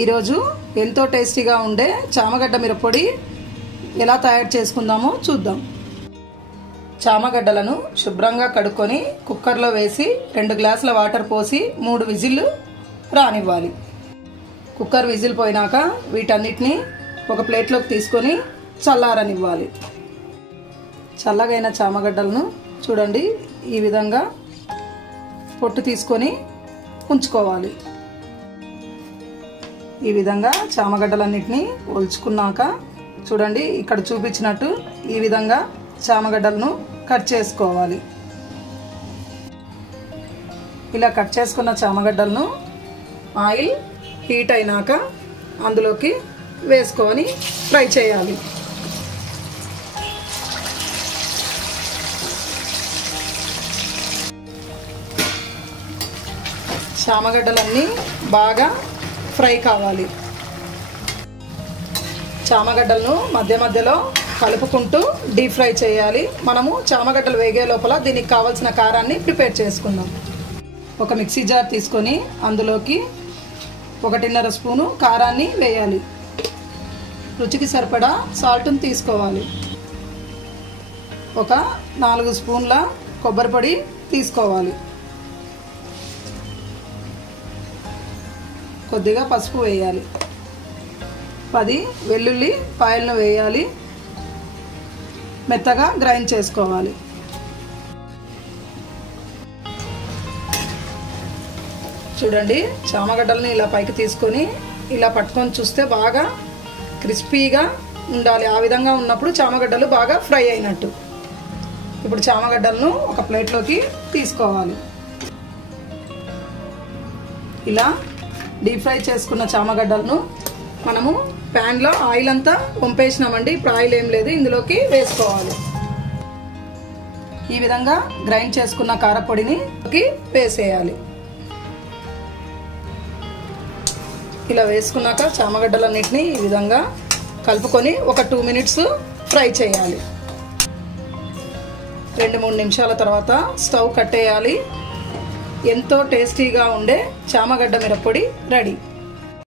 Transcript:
ఈరోజు ఎంతో టేస్టీగా ఉండే చామగడ్డ మిరప్పొడి ఎలా తయారు చేసుకుందామో చూద్దాం. చామగడ్డలను శుభ్రంగా కడుక్కొని కుక్కర్లో వేసి 2 గ్లాసుల వాటర్ పోసి 3 విజిల్లు రానివ్వాలి. కుక్కర్ విజిల్ పోయినాక వీటన్నిటిని ఒక ప్లేట్లోకి తీసుకొని చల్లారనివ్వాలి. చల్లగైన చామగడ్డలను చూడండి ఈ విధంగా పొట్టు తీసుకొని ఉంచుకోవాలి. ఈ విధంగా చామగడ్డలన్నిటిని ఒలుచుకున్నాక చూడండి ఇక్కడ చూపించినట్టు ఈ విధంగా చామగడ్డలను కట్ చేసుకోవాలి. ఇలా కట్ చేసుకున్న చామగడ్డలను ఆయిల్ హీట్ అయినాక అందులోకి వేసుకొని ఫ్రై చేయాలి. చామగడ్డలన్నీ బాగా ఫ్రై కావాలి. చామగడ్డలను మధ్య మధ్యలో కలుపుకుంటూ డీప్ ఫ్రై చేయాలి. మనము చామగడ్డలు వేగే లోపల దీనికి కావాల్సిన కారాన్ని ప్రిపేర్ చేసుకుందాం. ఒక మిక్సీ జార్ తీసుకొని అందులోకి 1.5 స్పూను కారాన్ని వేయాలి. రుచికి సరిపడా సాల్ట్ని తీసుకోవాలి. ఒక 4 స్పూన్ల కొబ్బరి పొడి తీసుకోవాలి. కొద్దిగా పసుపు వేయాలి. 10 వెల్లుల్లి పాయలను వేయాలి. మెత్తగా గ్రైండ్ చేసుకోవాలి. చూడండి చామగడ్డలని ఇలా పైకి తీసుకొని ఇలా పట్టుకొని చూస్తే బాగా క్రిస్పీగా ఉండాలి. ఆ విధంగా ఉన్నప్పుడు చామగడ్డలు బాగా ఫ్రై అయినట్టు. ఇప్పుడు చామగడ్డలను ఒక ప్లేట్లోకి తీసుకోవాలి. ఇలా డీప్ ఫ్రై చేసుకున్న చామగడ్డలను మనము ప్యాన్లో ఆయిల్ అంతా వంపేసినామండి. ఇప్పుడు ఆయిల్ ఏం లేదు, ఇందులోకి వేసుకోవాలి. ఈ విధంగా గ్రైండ్ చేసుకున్న కారపొడిని వేసేయాలి. ఇలా వేసుకున్నాక చామగడ్డలన్నిటిని ఈ విధంగా కలుపుకొని ఒక 2 మినిట్స్ ఫ్రై చేయాలి. 2-3 నిమిషాల తర్వాత స్టవ్ కట్టేయాలి. ఎంతో టేస్టీగా ఉండే చామగడ్డ మిరప్పొడి రెడీ.